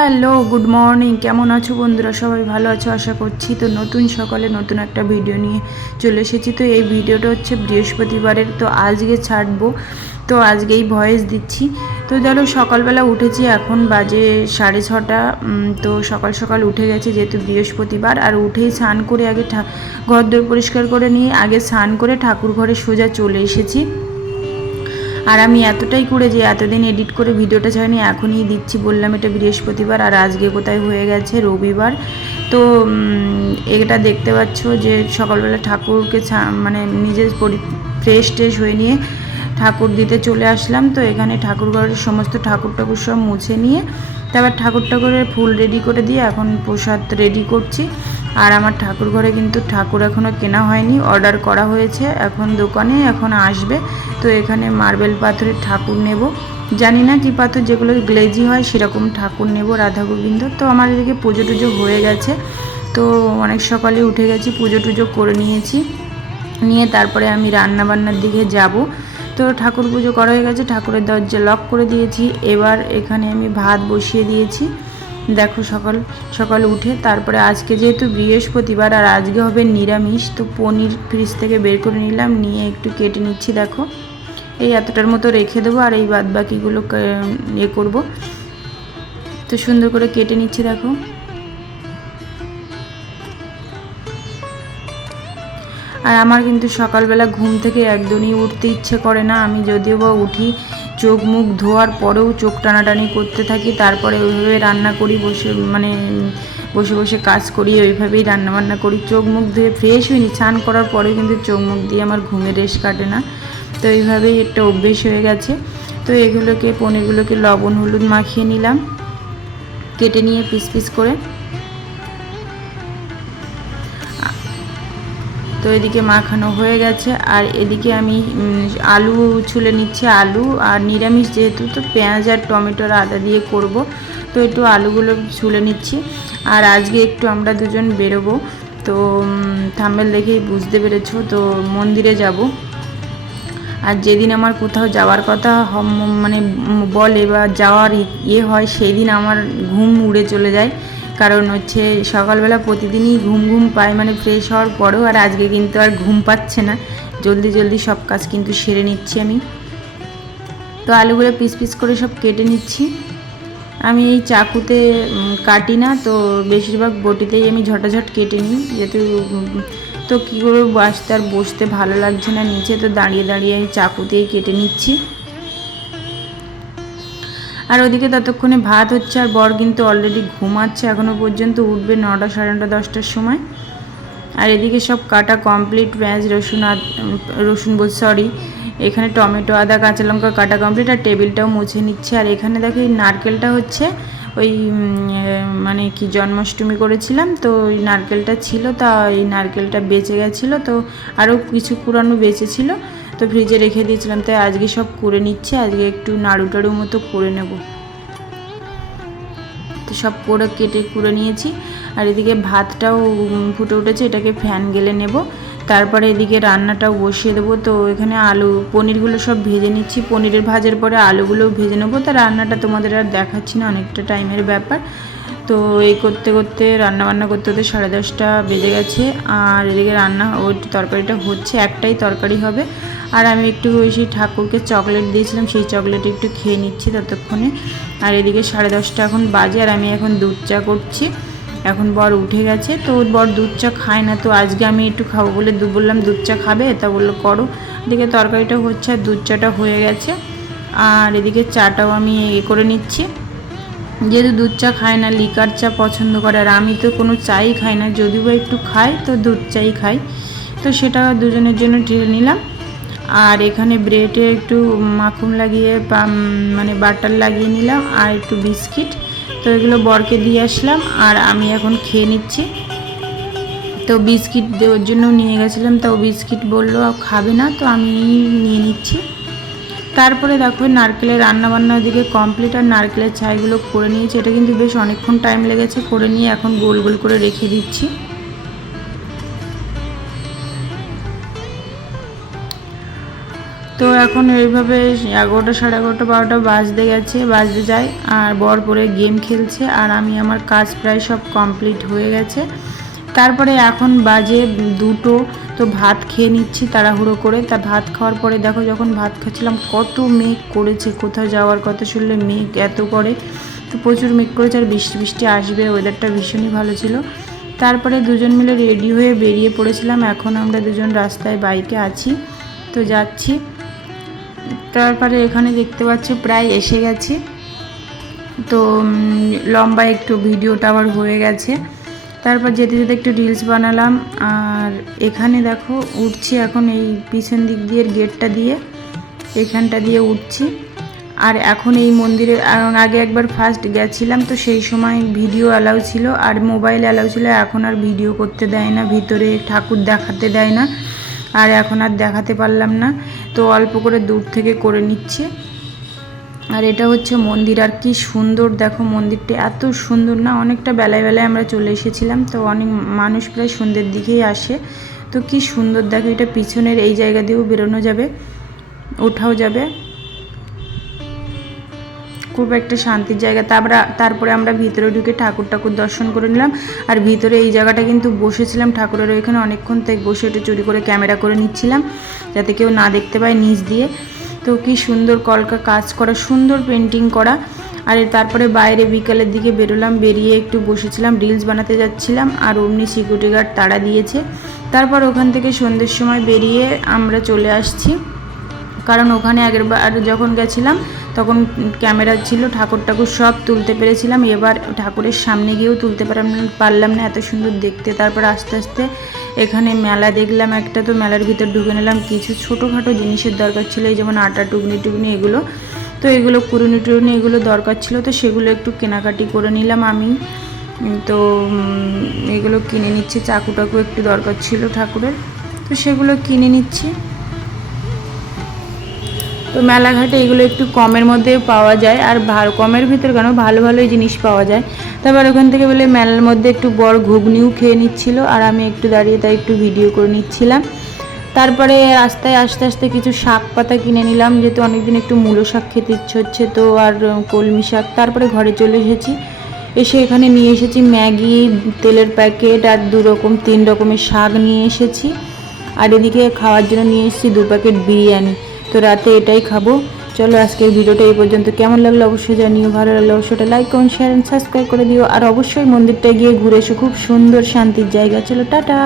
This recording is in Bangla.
Hello, good morning. কেমন আছো বন্ধুরা? সবাই ভালো আছো? আশা করছি তো নতুন সকালে নতুন একটা ভিডিও নিয়ে চলে এসেছি। তো এই ভিডিওটা হচ্ছে বৃহস্পতিবারের। তো আজকে ছাড়বো। তো আজকেই ভয়েস দিচ্ছি। তো ধরো সকালবেলা উঠেছি, এখন বাজে সাড়ে ছটা। তো সকাল সকাল উঠে গেছে যেহেতু বৃহস্পতিবার। আর উঠেই স্নান করে আগে ঘর দোর পরিষ্কার করে নিয়ে আগে স্নান করে ঠাকুর ঘরে সোজা চলে এসেছি। আর আমি এতটাই করে যে এতদিন এডিট করে ভিডিওটা ছাড়িনি, এখনই দিচ্ছি বললাম এটা বৃহস্পতিবার আর আজকে কোথায় হয়ে গেছে? রবিবার। তো এটা দেখতে পাচ্ছ যে সকালবেলা ঠাকুরকে মানে নিজের পরি ফ্রেশ ট্রেশ হয়ে নিয়ে ঠাকুর দিতে চলে আসলাম। তো এখানে ঠাকুর ঘরের সমস্ত ঠাকুর ঠাকুর সব মুছে নিয়ে তারপর ঠাকুর ঠাকুরের ফুল রেডি করে দিয়ে এখন প্রসাদ রেডি করছি। আর আমার ঠাকুর ঘরে কিন্তু ঠাকুর এখনও কেনা হয়নি অর্ডার করা হয়েছে। এখন দোকানে এখন আসবে। তো এখানে মার্বেল পাথরের ঠাকুর নেব। জানি না কী পাথর, যেগুলো গ্লেজি হয় সেরকম ঠাকুর নেব রাধা গোবিন্দ। তো আমার এদিকে পুজো টুজো হয়ে গেছে। তো অনেক সকালে উঠে গেছি, পুজো টুজো করে নিয়েছি। নিয়ে তারপরে আমি রান্না বান্নার দিকে যাব। তো ঠাকুর পুজো করা হয়ে গেছে, ঠাকুরের দরজা লক করে দিয়েছি। এবার এখানে আমি ভাত বসিয়ে দিয়েছি। দেখো সকাল সকাল উঠে তারপরে আজকে যেহেতু বৃহস্পতিবার আর আজকে হবে নিরামিষ, তো পনির ফ্রিজ থেকে বের করে নিলাম, নিয়ে একটু কেটে নিচ্ছি, দেখো। এই এতটার মতো রেখে দেবো আর এই বাদ বাকিগুলো কা- ইয়ে করব। তো সুন্দর করে কেটে নিচ্ছি, দেখো। আর আমার কিন্তু সকালবেলা ঘুম থেকে একদমই উঠতে ইচ্ছে করে না। আমি যদিও বা উঠি, চোখ মুখ ধোয়ার পরেও চোখ টানাটানি করতে থাকি, তারপরে ওইভাবে রান্না করি, বসে মানে বসে বসে কাজ করি, ওইভাবেই রান্না বান্না করি। চোখ মুখ ধুয়ে ফ্রেশ হইনি, স্নান করার পরেও কিন্তু চোখ মুখ দিয়ে আমার ঘুমের রেশ কাটে না। তো এইভাবেই একটা অভ্যেস হয়ে গেছে। তো এগুলোকে, পনিরগুলোকে লবণ, হলুদ মাখিয়ে নিলাম। কেটে নিয়ে পিস পিস করে তো এদিকে মাখানো হয়ে গেছে। আর এদিকে আমি আলু ছুলে নিচ্ছি আলু আর নিরামিষ যেহেতু, তো পেঁয়াজ আর টমেটোর আদা দিয়ে করব। তো একটু আলুগুলো ছুলে নিচ্ছি। আর আজকে একটু আমরা দুজন বেরোবো। তো থাম্বেল দেখেই বুঝতে পেরেছ, তো মন্দিরে যাব। আর যেদিন আমার কোথাও যাওয়ার কথা মানে বলে বা যাওয়ার ইয়ে হয় সেই দিন আমার ঘুম উড়ে চলে যায়। কারণ হচ্ছে সকালবেলা প্রতিদিনই ঘুম ঘুম পায় মানে ফ্রেশ হওয়ার পরেও আর আজকে কিন্তু আর ঘুম পাচ্ছে না। জলদি জলদি সব কাজ কিন্তু সেরে নিচ্ছি আমি। তো আলুগুলো পিস পিস করে সব কেটে নিচ্ছি। আমি এই চাকুতে কাটি না, তো বেশিরভাগ বটিতেই আমি ঝটাঝট কেটে নিই, যেহেতু তো কী করে বাসতে আর বসতে ভালো লাগছে না নিচে, তো দাঁড়িয়ে দাঁড়িয়ে এই চাকুতেই কেটে নিচ্ছি। আর ওদিকে ততক্ষণে ভাত হচ্ছে আর বর কিন্তু অলরেডি ঘুমাচ্ছে এখনও পর্যন্ত, উঠবে নটা সাড়ে নটা, দশটার সময়। আর এদিকে সব কাটা কমপ্লিট পেঁয়াজ, রসুন রসুন বল সরি এখানে টমেটো, আদা, কাঁচা লঙ্কা কাটা কমপ্লিট আর টেবিলটাও মুছে নিচ্ছে। আর এখানে দেখো এই নারকেলটা হচ্ছে ওই মানে কি জন্মাষ্টমী করেছিলাম, তো ওই নারকেলটা ছিল, তা এই নারকেলটা বেঁচে গেছিল, তো আরও কিছু পুরানো বেঁচে ছিল। তো ফ্রিজে রেখে দিয়েছিলাম, তাই আজকে সব করে নিচ্ছে, আজকে একটু নাড়ু টাড়ু মতো করে নেব। তো সব করে কেটে কুড়ে নিয়েছি, আর এদিকে ভাতটাও ফুটে উঠেছে, এটাকে ফ্যান গেলে নেব। তারপরে এদিকে রান্নাটাও বসিয়ে দেবো, তো এখানে আলু, পনিরগুলো সব ভেজে নিচ্ছি, পনিরের ভাজার পরে আলুগুলোও ভেজে নেব। তো রান্নাটা তোমাদের আর দেখাচ্ছি না, অনেকটা টাইমের ব্যাপার। তো এই করতে করতে রান্না বান্না করতে করতে সাড়ে দশটা বেজে গেছে, আর এদিকে রান্না ওই তরকারিটা হচ্ছে, একটাই তরকারি হবে। আর আমি একটু ওই সেই ঠাকুরকে চকলেট দিয়েছিলাম, সেই চকলেট একটু খেয়ে নিচ্ছি ততক্ষণে। আর এদিকে সাড়ে দশটা এখন বাজে, আর আমি এখন দুধ চা করছি। এখন বর উঠে গেছে, তো ওর বর দুধ চা খায় না, তো আজকে আমি একটু খাব বলে দু বললাম, দুধ চা খাবে? তা বলল, করো। এদিকে তরকারিটা হচ্ছে, আর দুধ চাটা হয়ে গেছে। আর এদিকে চাটাও আমি এ করে নিচ্ছি। যেহেতু দুধ চা খায় না লিকার চা পছন্দ করে, আর আমি তো কোনো চাই খাই না। যদিও বা একটু খাই, তো দুধ চাই খাই। তো সেটা দুজনের জন্য ঢেলে নিলাম। আর এখানে ব্রেডে একটু মাখন লাগিয়ে মানে বাটার লাগিয়ে নিলাম আর একটু বিস্কিট। তো এগুলো বরকে দিয়ে আসলাম আর আমি এখন খেয়ে নিচ্ছি। তো বিস্কিট দেওয়ার জন্য নিয়ে গেছিলাম তো বিস্কিট বলল খাবে না। তো আমি নিয়ে নিচ্ছি। তারপরে দেখো নারকেলের রান্না বান্না ওদিকে কমপ্লিট আর নারকেলের ছাইগুলো করে নিয়েছি। এটা কিন্তু বেশ অনেকক্ষণ টাইম লেগেছে, করে নিয়ে এখন গোল গোল করে রেখে দিচ্ছি। তো এখন এইভাবে এগারোটা সাড়ে এগারোটা বারোটা বাজতে গেছে, বাজতে যায়, আর বর পরে গেম খেলছে, আর আমি আমার কাজ প্রায় সব কমপ্লিট হয়ে গেছে। তারপরে এখন বাজে দুটো তো ভাত খেয়ে নিচ্ছি তাড়াহুড়ো করে। তা ভাত খাওয়ার পরে দেখো যখন ভাত খাচ্ছিলাম, কত মেঘ করেছে, কোথাও যাওয়ার কথা শুনলে মেঘ এত করে। তো প্রচুর মেঘ করেছে আর বৃষ্টি বৃষ্টি আসবে ওয়েদারটা ভীষণই ভালো ছিল। তারপরে দুজন মিলে রেডি হয়ে বেরিয়ে পড়েছিলাম। এখন আমরা দুজন রাস্তায় বাইকে আছি। তো যাচ্ছি। তারপরে এখানে দেখতে পাচ্ছি প্রায় এসে গেছি। তো লম্বা একটু ভিডিওটা আবার হয়ে গেছে। তারপর যেতে যেতে একটু রিলস বানালাম, আর এখানে দেখো উঠছি এখন এই পিছন দিক দিয়ে গেটটা দিয়ে, এখানটা দিয়ে উঠছি। আর এখন এই মন্দিরে আগে একবার ফার্স্ট গেছিলাম তো সেই সময় ভিডিও অ্যালাউ ছিল, আর মোবাইল অ্যালাউ ছিল, এখন আর ভিডিও করতে দেয় না, ভিতরে ঠাকুর দেখাতে দেয় না, আর এখন আর দেখাতে পারলাম না। তো অল্প করে দূর থেকে করে নিচ্ছি। আর এটা হচ্ছে মন্দির, আর কি সুন্দর। দেখো মন্দিরটা এত সুন্দর না, অনেকটা বেলায় বেলায় আমরা চলে এসেছিলাম, তো অনেক মানুষ প্রায় সন্ধ্যের দিকেই আসে। তো কি সুন্দর, দেখো এটা পিছনের এই জায়গা দিয়েও বেরোনো যাবে, ওঠাও যাবে। খুব একটা শান্তির জায়গা। তারপরে তারপরে আমরা ভিতরে ঢুকে ঠাকুর ঠাকুর দর্শন করে নিলাম, আর ভিতরে এই জায়গাটা কিন্তু বসেছিলাম ঠাকুরের ওইখানে অনেকক্ষণ, তাই বসে একটু চুরি করে ক্যামেরা করে নিচ্ছিলাম, যাতে কেউ না দেখতে পায় নিচ দিয়ে। তো কি সুন্দর কলকা কাজ করা, সুন্দর পেন্টিং করা। আর তারপরে বাইরে বিকালের দিকে বেরোলাম, বেরিয়ে একটু বসেছিলাম রিলস বানাতে যাচ্ছিলাম, আর অমনি সিকিউরিটি গার্ড তাড়া দিয়েছে। তারপর ওখান থেকে সন্ধ্যের সময় বেরিয়ে আমরা চলে আসছি। কারণ ওখানে আগের বার যখন গেছিলাম তখন ক্যামেরা ছিল, ঠাকুর ঠাকুর সব তুলতে পেরেছিলাম। এবার ঠাকুরের সামনে গিয়েও তুলতে পারলাম না- পারলাম না এত সুন্দর দেখতে। তারপর আস্তে আস্তে এখানে মেলা দেখলাম, একটা তো মেলার ভিতর ঢুকে নিলাম। কিছু ছোটোখাটো জিনিসের দরকার ছিল যেমন আটা, টুকনি টুকনি এগুলো। তো এগুলো কুরুনি টুরুনি এগুলো দরকার ছিল, তো সেগুলো একটু কেনাকাটি করে নিলাম আমি। তো এগুলো কিনে নিচ্ছি, চাকু টাকু একটু দরকার ছিল ঠাকুরের। তো সেগুলো কিনে নিচ্ছি। তো মেলাঘাটে এগুলো একটু কমের মধ্যে পাওয়া যায় আর ভালো কমের ভিতর কেন ভালো ভালোই জিনিস পাওয়া যায়। তারপর ওখান থেকে বলে মেলার মধ্যে একটু বড় ঘুগনিও খেয়ে নিচ্ছিল আর আমি একটু দাঁড়িয়ে তাই একটু ভিডিও করে নিচ্ছিলাম। তারপরে রাস্তায় আস্তে আস্তে কিছু শাক পাতা কিনে নিলাম, যেহেতু অনেকদিন একটু মূলো শাক খেতে ইচ্ছে হচ্ছে তো আর কলমি শাক। তারপরে ঘরে চলে এসেছি। এসে এখানে নিয়ে এসেছি ম্যাগি, তেলের প্যাকেট আর দু রকম, তিন রকমের শাক নিয়ে এসেছি। আর এদিকে খাওয়ার জন্য নিয়ে এসেছি দু প্যাকেট বিরিয়ানি। তো রাতে এটাই খাব। চলো আজকের ভিডিওটা এই পর্যন্ত। কেমন লাগল অবশ্যই জানিও। ভালো লাগল অবশ্যই এটা লাইক করুন শেয়ার সাবস্ক্রাইব করে দিও। আর অবশ্যই মন্দিরটা গিয়ে ঘুরে এসো। খুব সুন্দর শান্তির জায়গা। চলো, টাটা।